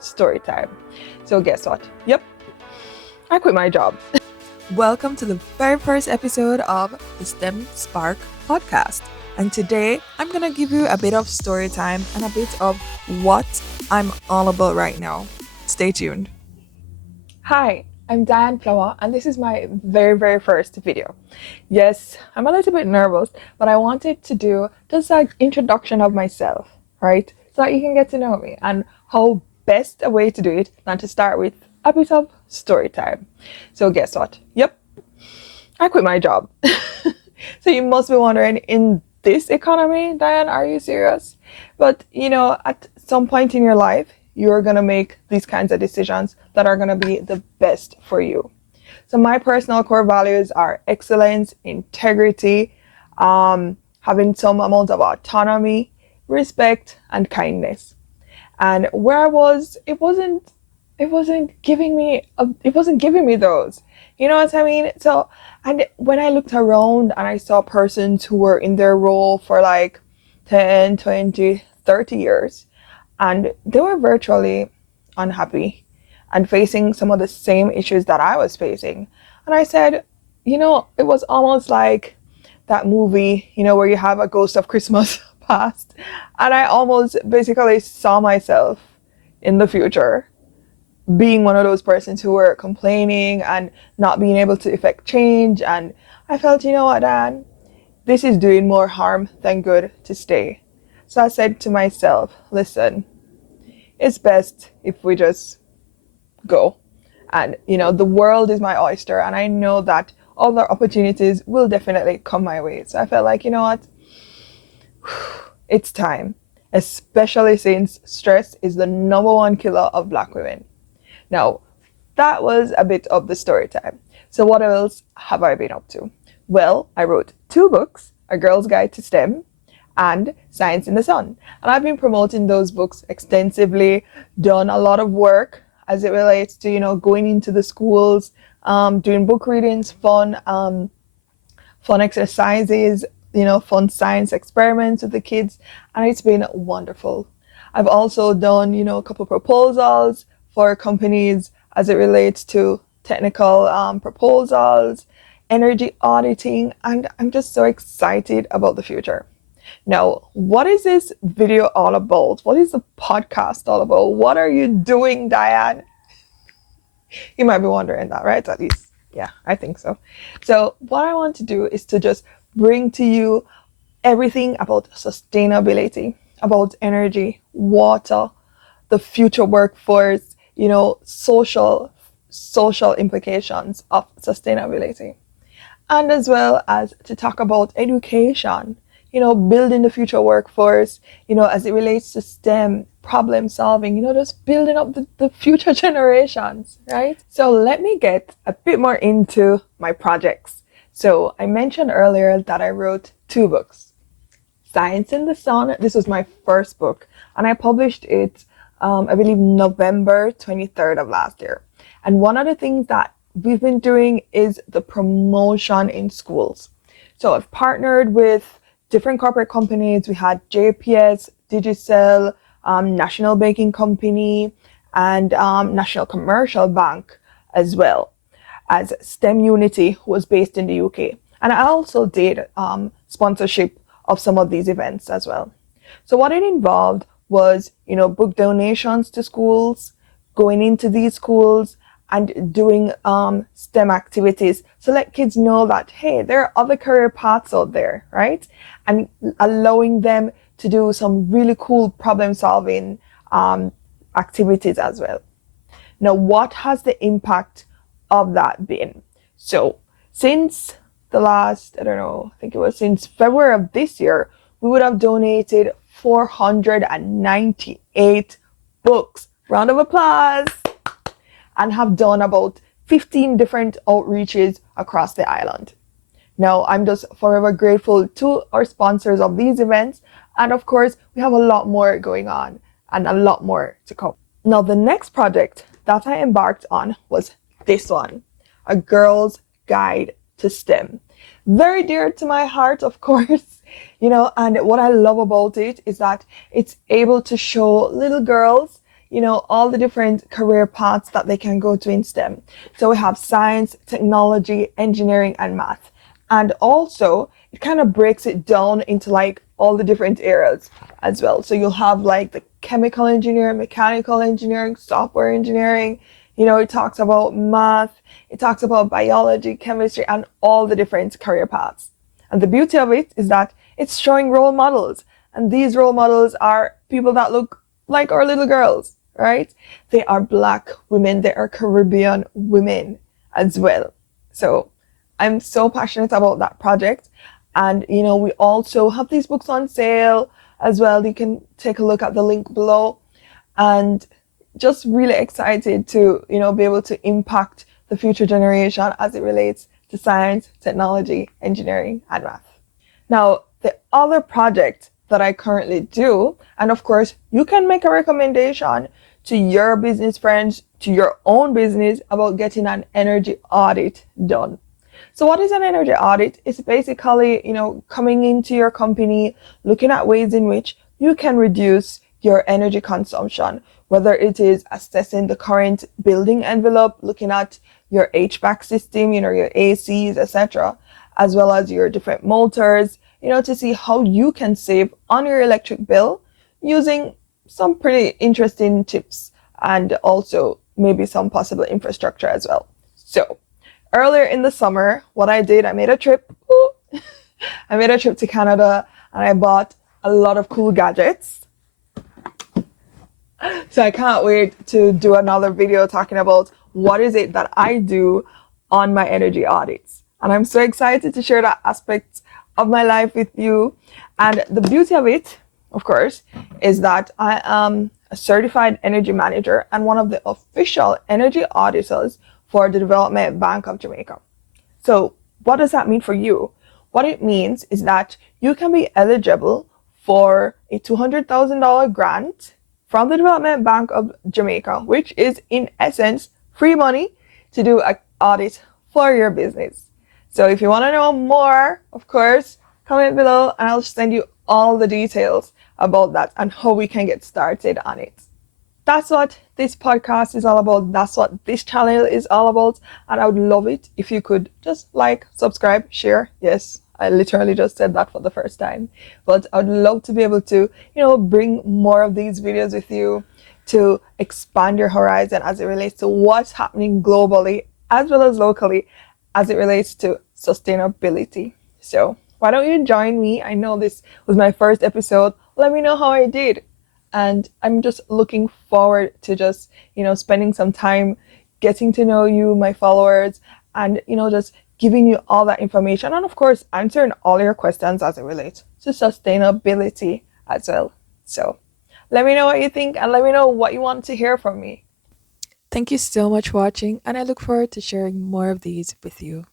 story time. So guess what? Yep, I quit my job. Welcome to the very first episode of the STEM Spark podcast. And today I'm going to give you a bit of story time and a bit of what I'm all about right now. Stay tuned. Hi, I'm Dianne Plummer and this is my very first video. Yes, I'm a little bit nervous, but I wanted to do just an introduction of myself, right? So that you can get to know me and how best a way to do it than to start with a bit of story time. So guess what? Yep, I quit my job. So you must be wondering, in this economy, Dianne, are you serious? But at some point in your life, you're going to make these kinds of decisions that are going to be the best for you. So my personal core values are excellence, integrity, having some amount of autonomy, respect, and kindness. And where I was, it wasn't giving me those. You know what I mean? So, and when I looked around and I saw persons who were in their role for like 10, 20, 30 years, and they were virtually unhappy and facing some of the same issues that I was facing. And I said, it was almost like that movie, where you have a ghost of Christmas past. And I almost basically saw myself in the future being one of those persons who were complaining and not being able to effect change. And I felt, you know what, Dan, this is doing more harm than good to stay. So I said to myself, listen, it's best if we just go. And, the world is my oyster. And I know that other opportunities will definitely come my way. So I felt like, you know what, it's time. Especially since stress is the number one killer of Black women. Now, that was a bit of the story time. So what else have I been up to? Well, I wrote 2 books, A Girl's Guide to STEM and Science in the Sun. And I've been promoting those books extensively, done a lot of work as it relates to, going into the schools, doing book readings, fun exercises, fun science experiments with the kids. And it's been wonderful. I've also done, a couple proposals for companies as it relates to technical proposals, energy auditing, and I'm just so excited about the future. Now, what is this video all about? What is the podcast all about? What are you doing, Dianne? You might be wondering that, right? At least, yeah, I think so. So what I want to do is to just bring to you everything about sustainability, about energy, water, the future workforce, social implications of sustainability. And as well as to talk about education, building the future workforce, as it relates to STEM, problem solving, just building up the future generations, right? So let me get a bit more into my projects. So I mentioned earlier that I wrote 2 books. Science in the Sun, this was my first book, and I published it I believe November 23rd of last year. And one of the things that we've been doing is the promotion in schools. So I've partnered with different corporate companies. We had JPS, Digicel, National Baking Company, and National Commercial Bank as well, as STEM Unity, who was based in the UK. And I also did sponsorship of some of these events as well. So what it involved was, book donations to schools, going into these schools and doing STEM activities to let kids know that, hey, there are other career paths out there, right? And allowing them to do some really cool problem solving activities as well. Now, what has the impact of that been? So since the last, I think it was since February of this year, we would have donated 498 books, round of applause, and have done about 15 different outreaches across the island. Now, I'm just forever grateful to our sponsors of these events. And of course, we have a lot more going on and a lot more to come. Now, the next project that I embarked on was this one, A Girl's Guide to STEM. Very dear to my heart, of course, and what I love about it is that it's able to show little girls, all the different career paths that they can go to in STEM. So we have science, technology, engineering, and math. And also, it kind of breaks it down into like all the different areas as well. So you'll have like the chemical engineering, mechanical engineering, software engineering. It talks about math, it talks about biology, chemistry, and all the different career paths. And the beauty of it is that it's showing role models. And these role models are people that look like our little girls, right? They are Black women, they are Caribbean women as well. So I'm so passionate about that project. And, we also have these books on sale as well. You can take a look at the link below. And just really excited to, be able to impact the future generation as it relates to science, technology, engineering, and math. Now, the other project that I currently do, and of course, you can make a recommendation to your business friends, to your own business about getting an energy audit done. So what is an energy audit? It's basically, coming into your company, looking at ways in which you can reduce your energy consumption, whether it is assessing the current building envelope, looking at your HVAC system, your ACs, etc., as well as your different motors, to see how you can save on your electric bill using some pretty interesting tips and also maybe some possible infrastructure as well. So earlier in the summer, what I did, I made a trip. I made a trip to Canada and I bought a lot of cool gadgets. So I can't wait to do another video talking about what is it that I do on my energy audits. And I'm so excited to share that aspect of my life with you. And the beauty of it, of course, is that I am a certified energy manager and one of the official energy auditors for the Development Bank of Jamaica. So what does that mean for you? What it means is that you can be eligible for a $200,000 grant from the Development Bank of Jamaica, which is in essence free money to do an audit for your business. So if you want to know more, of course, comment below and I'll send you all the details about that and how we can get started on it. That's what this podcast is all about. That's what this channel is all about. And I would love it if you could just like, subscribe, share. Yes, I literally just said that for the first time. But I would love to be able to, bring more of these videos with you to expand your horizon as it relates to what's happening globally as well as locally as it relates to sustainability. So why don't you join me? I know this was my first episode. Let me know how I did. And I'm just looking forward to just, spending some time getting to know you, my followers, and, just giving you all that information. And of course, answering all your questions as it relates to sustainability as well. So let me know what you think and let me know what you want to hear from me. Thank you so much for watching, and I look forward to sharing more of these with you.